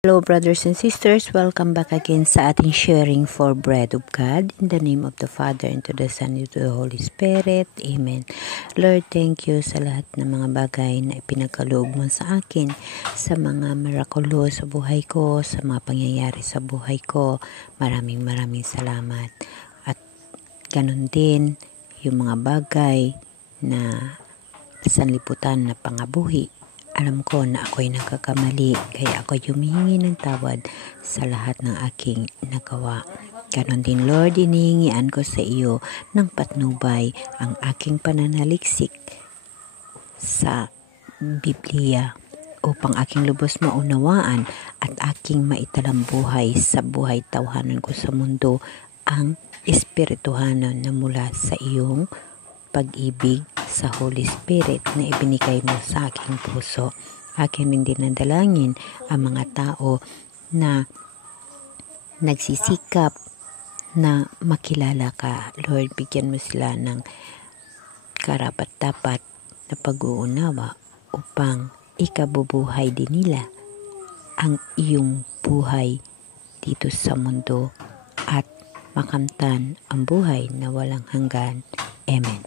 Hello brothers and sisters, welcome back again sa ating sharing for Bread of God. In the name of the Father, and to the Son, and to the Holy Spirit. Amen. Lord, thank you sa lahat ng mga bagay na ipinagkaloob mo sa akin, sa mga mirakulo sa buhay ko, sa mga pangyayari sa buhay ko. Maraming salamat. At ganun din yung mga bagay na sanlibutan na pangabuhi. Alam ko na ako'y nagkakamali, kaya ako'y humihingi ng tawad sa lahat ng aking nagawa. Ganon din, Lord, inihingian ko sa iyo ng patnubay ang aking pananaliksik sa Biblia upang aking lubos maunawaan at aking maitalang buhay sa buhay tawhanan ko sa mundo ang espirituhanan na mula sa iyong pag-ibig sa Holy Spirit na ibinigay mo sa aking puso. Akin rin dinadalangin ang mga tao na nagsisikap na makilala ka. Lord, bigyan mo sila ng karapat-dapat na pag-uunawa upang ikabubuhay din nila ang iyong buhay dito sa mundo at makamtan ang buhay na walang hanggan. Amen.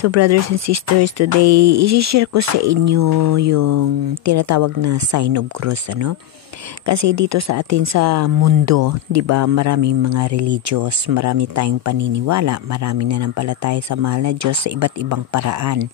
So brothers and sisters, today i-share ko sa inyo yung tinatawag na sign of cross, Kasi dito sa atin sa mundo, 'di ba, maraming mga religious, marami tayong paniniwala, marami nanampalataya sa mahal na Diyos sa iba't ibang paraan.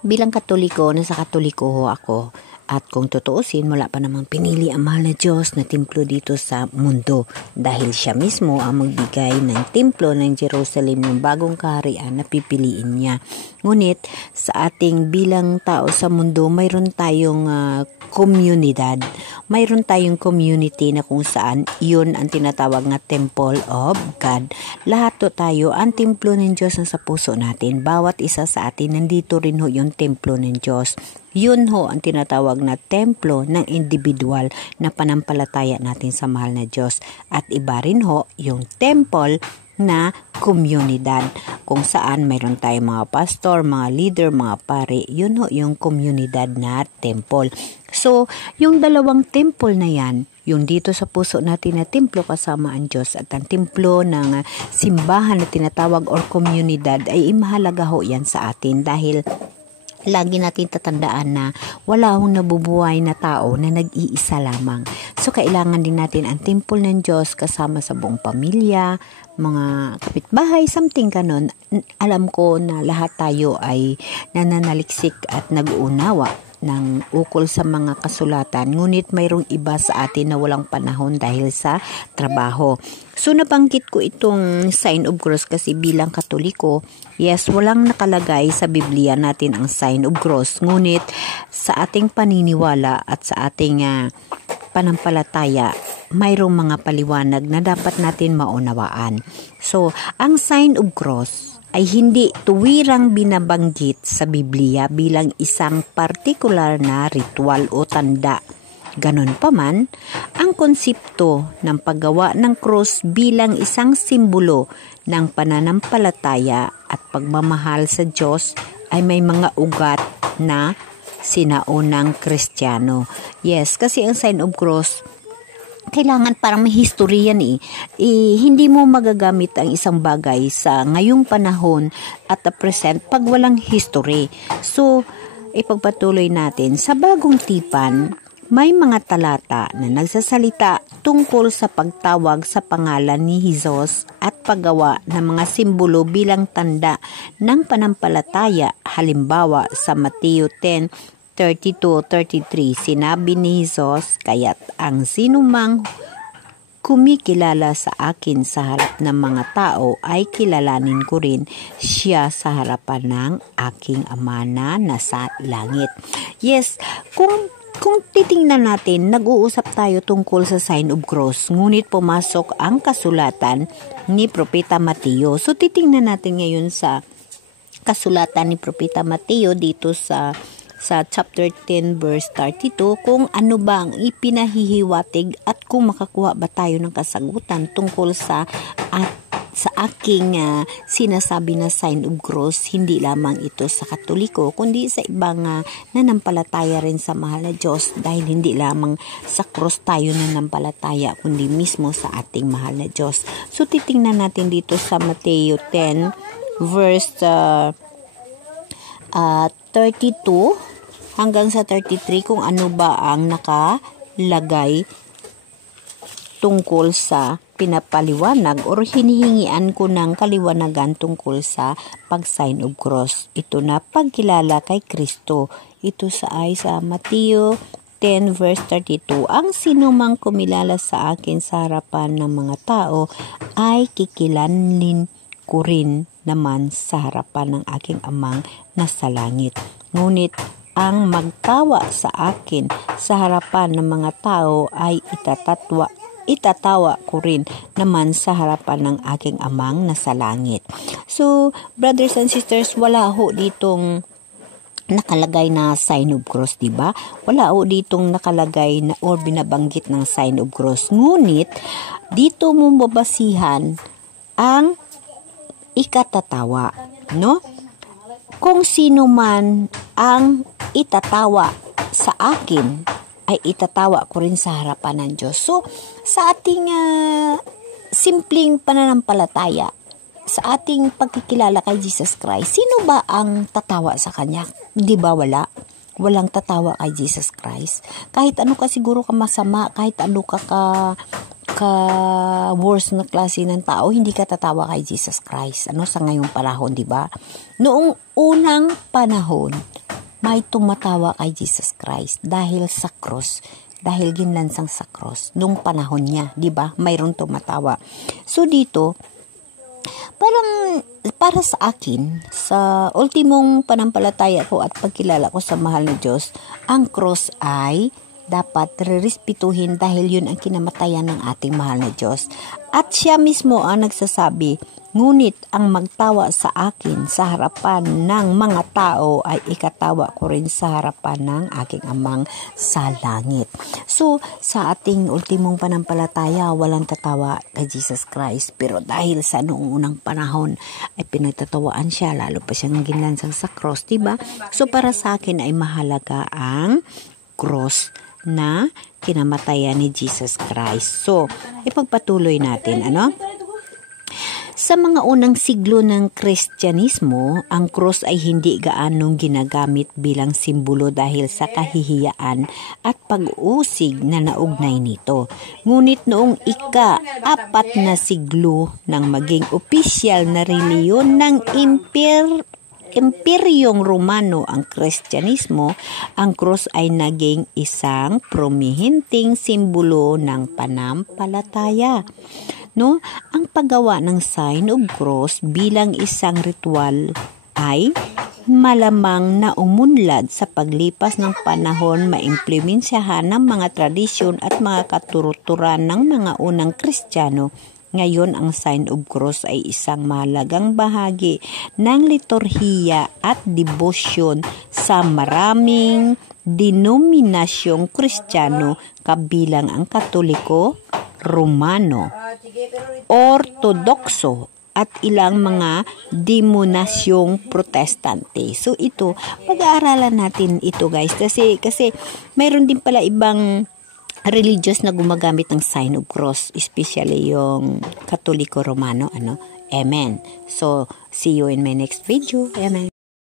Bilang Katoliko, nasa Katoliko ako. At kung tutuusin, wala pa namang pinili ang mahal na Diyos na templo dito sa mundo dahil siya mismo ang magbigay ng templo ng Jerusalem ng bagong kaharian na pipiliin niya. Ngunit sa ating bilang tao sa mundo, mayroon tayong komunidad. Mayroon tayong community na kung saan iyon ang tinatawag na Temple of God. Lahat tayo ang templo ng Diyos na sa puso natin. Bawat isa sa atin, nandito rin ho yung templo ng Diyos. Yun ho ang tinatawag na templo ng individual na panampalataya natin sa mahal na Diyos. At iba rin ho yung temple na komunidad kung saan mayroon tayong mga pastor, mga leader, mga pare. Yun ho yung komunidad na temple. So, yung dalawang temple na yan, yung dito sa puso natin na templo kasama ang Diyos at ang templo ng simbahan na tinatawag or komunidad ay mahalaga ho yan sa atin dahil lagi natin tatandaan na wala hong nabubuhay na tao na nag-iisa lamang. So, kailangan din natin ang temple ng Diyos kasama sa buong pamilya, mga kapitbahay, something ganon. Alam ko na lahat tayo ay nananaliksik at nag-uunawa ng ukol sa mga kasulatan. Ngunit mayroong iba sa atin na walang panahon dahil sa trabaho. So, nabanggit ko itong sign of cross kasi bilang Katoliko, yes, walang nakalagay sa Biblia natin ang sign of cross. Ngunit sa ating paniniwala at sa ating panampalataya, mayroong mga paliwanag na dapat natin maunawaan. So, ang sign of cross ay hindi tuwirang binabanggit sa Biblia bilang isang partikular na ritual o tanda. Ganon pa man, ang konsepto ng paggawa ng krus bilang isang simbolo ng pananampalataya at pagmamahal sa Diyos ay may mga ugat na sinaunang Kristiyano. Yes, kasi ang sign of cross, kailangan parang may history yan hindi mo magagamit ang isang bagay sa ngayong panahon at the present pag walang history. So, ipagpatuloy natin. Sa bagong tipan, may mga talata na nagsasalita tungkol sa pagtawag sa pangalan ni Jesus at paggawa ng mga simbolo bilang tanda ng panampalataya. Halimbawa, sa Mateo 10:32-33, sinabi ni Jesus, kaya't ang sinumang kumikilala sa akin sa harap ng mga tao ay kilalanin ko rin siya sa harapan ng aking Ama na nasa langit. Yes, kung titingnan natin, nag-uusap tayo tungkol sa sign of cross, ngunit pumasok ang kasulatan ni Propeta Mateo. So titingnan natin ngayon sa kasulatan ni Propeta Mateo dito sa chapter 10 verse 32 kung ano ba ang ipinahihiwatig at kung makakuha ba tayo ng kasagutan tungkol sa sa aking sinasabi na sign of cross, hindi lamang ito sa Katoliko, kundi sa ibang nanampalataya rin sa mahal na Diyos, dahil hindi lamang sa cross tayo nanampalataya, kundi mismo sa ating mahal na Diyos. So titingnan natin dito sa Mateo 10 verse 32 hanggang sa 33 kung ano ba ang nakalagay tungkol sa pinapaliwanag or hinihingian ko ng kaliwanagan tungkol sa pag-sign of cross. Ito na pagkilala kay Kristo. Ito sa Mateo 10 verse 32. Ang sinumang kumilala sa akin sa harapan ng mga tao ay kikilanlin ko rin naman sa harapan ng aking amang nasa langit. Ngunit ang magtawa sa akin sa harapan ng mga tao ay itatawa ko rin naman sa harapan ng aking amang nasa langit. So, brothers and sisters, wala ho ditong nakalagay na sign of cross, diba? Wala ho ditong nakalagay na or binabanggit ng sign of cross. Ngunit, dito mo mabasihan ang ikatatawa, no? Kung sino man ang itatawa sa akin, ay itatawa ko rin sa harapan ng Diyos. So, sa ating simpleng pananampalataya, sa ating pagkikilala kay Jesus Christ, sino ba ang tatawa sa Kanya? Di ba wala? Walang tatawa kay Jesus Christ. Kahit ano ka siguro ka masama, kahit ano ka worst na klase ng tao, hindi ka tatawa kay Jesus Christ. Sa ngayong panahon, di ba? Noong unang panahon, may tumatawa kay Jesus Christ dahil sa cross, dahil ginlansang sa cross nung panahon niya, 'di ba? Mayroong tumatawa. So dito, parang para sa akin, sa ultimong panampalataya ko at pagkilala ko sa mahal na Diyos, ang cross ay dapat rerespetuhin dahil yun ang kinamatayan ng ating mahal na Diyos. At siya mismo ang nagsasabi, ngunit ang magtawa sa akin sa harapan ng mga tao ay ikatawa ko rin sa harapan ng aking amang sa langit. So, sa ating ultimong panampalataya, walang tatawa kay Jesus Christ. Pero dahil sa noong unang panahon ay pinagtatawaan siya, lalo pa siyang ginlansang sa cross, diba? So, para sa akin ay mahalaga ang cross na kinamatayan ni Jesus Christ. So, ipagpatuloy natin, Sa mga unang siglo ng Kristyanismo, ang cross ay hindi gaanong ginagamit bilang simbolo dahil sa kahihiyaan at pag-uusig na naugnay nito. Ngunit noong ika-4 na siglo nang maging opisyal na reliyon ng Imperyong Romano ang Kristyanismo, ang cross ay naging isang prominenteng simbolo ng panampalataya. No? Ang paggawa ng sign of cross bilang isang ritual ay malamang na umunlad sa paglipas ng panahon, maimpluwensyahan ng mga tradisyon at mga katuruturan ng mga unang Kristiyano. Ngayon, ang sign of cross ay isang mahalagang bahagi ng liturhiya at debosyon sa maraming denominasyong Kristiyano kabilang ang Katoliko, Romano, Ortodokso at ilang mga denominasyong Protestante. So ito, pag-aaralan natin ito guys kasi mayroon din pala ibang religious na gumagamit ng sign of cross, especially yung Katoliko Romano, Amen. So, see you in my next video. Amen.